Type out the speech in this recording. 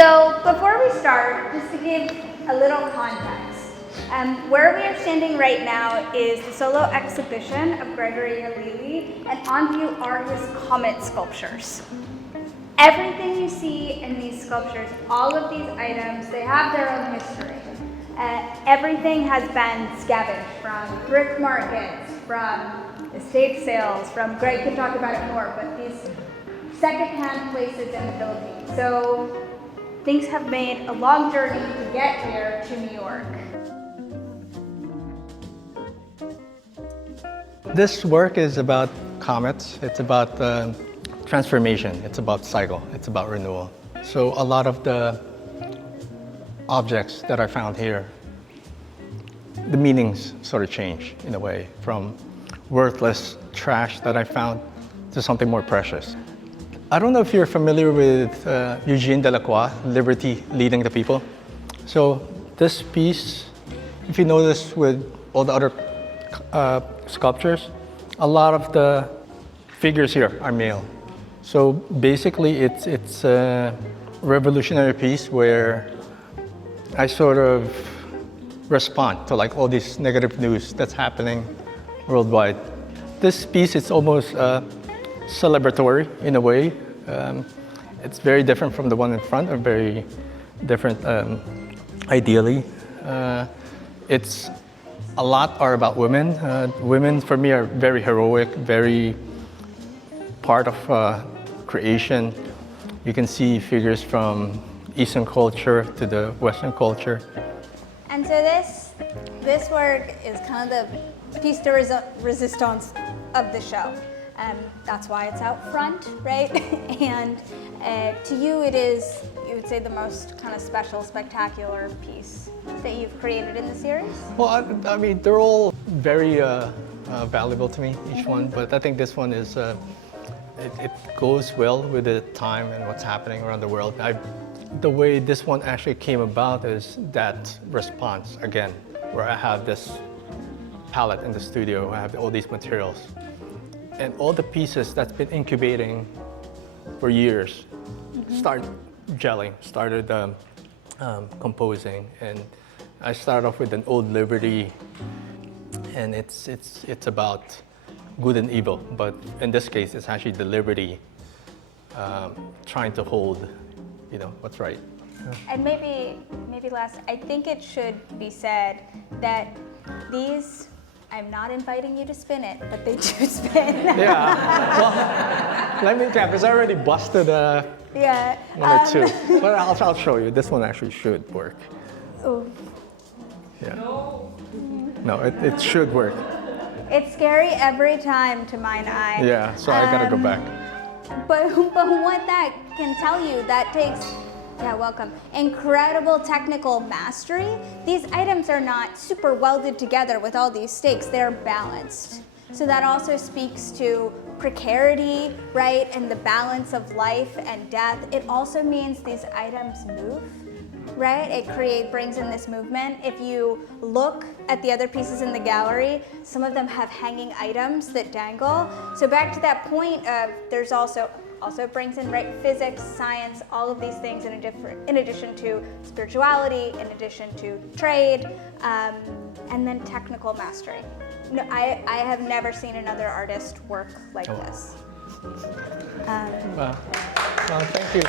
So before we start, just to give a little context, where we are standing right now is the solo exhibition of Gregory Halili, and on view are his comet sculptures. Everything you see in these sculptures, all of these items, they have their own history. Everything has been scavenged from thrift markets, from estate sales, from, Greg can talk about it more, but these secondhand places in the Philippines. So things have made a long journey to get here to New York. This work is about comets. It's about transformation. It's about cycle. It's about renewal. So a lot of the objects that I found here, the meanings sort of change in a way, from worthless trash that I found to something more precious. I don't know if you're familiar with Eugene Delacroix, Liberty Leading the People. So this piece, if you notice with all the other sculptures, a lot of the figures here are male. So basically it's a revolutionary piece where I sort of respond to like all this negative news that's happening worldwide. This piece is almost celebratory in a way. It's very different from the one in front, or very different ideally. It's a lot are about women. Women for me are very heroic, very part of creation. You can see figures from Eastern culture to the Western culture. And so this work is kind of the piece de resistance of the show. That's why it's out front, right? And to you it is, you would say, the most kind of special, spectacular piece that you've created in the series? Well, I mean, they're all very valuable to me, each one, but I think this one is, it goes well with the time and what's happening around the world. The way this one actually came about is that response, again, where I have this palette in the studio, I have all these materials, and all the pieces that's been incubating for years started gelling, started composing, and I started off with an old Liberty, and it's about good and evil, but in this case, it's actually the Liberty trying to hold, you know, what's right. And maybe last, I think it should be said that these, I'm not inviting you to spin it, but they do spin. Yeah, well, let me cap, because I already busted yeah. one or two, but I'll show you. This one actually should work. Ooh. Yeah. No, it should work. It's scary every time to mine eye. Yeah, so I gotta go back. But what that can tell you, that takes, yeah, welcome, incredible technical mastery. These items are not super welded together with all these stakes, they're balanced. So that also speaks to precarity, right, and the balance of life and death. It also means these items move, right? It brings in this movement. If you look at the other pieces in the gallery, some of them have hanging items that dangle. So back to that point of, there's also brings in, right, physics, science, all of these things in addition to spirituality, in addition to trade, and then technical mastery. No, I have never seen another artist work like this. Well, thank you.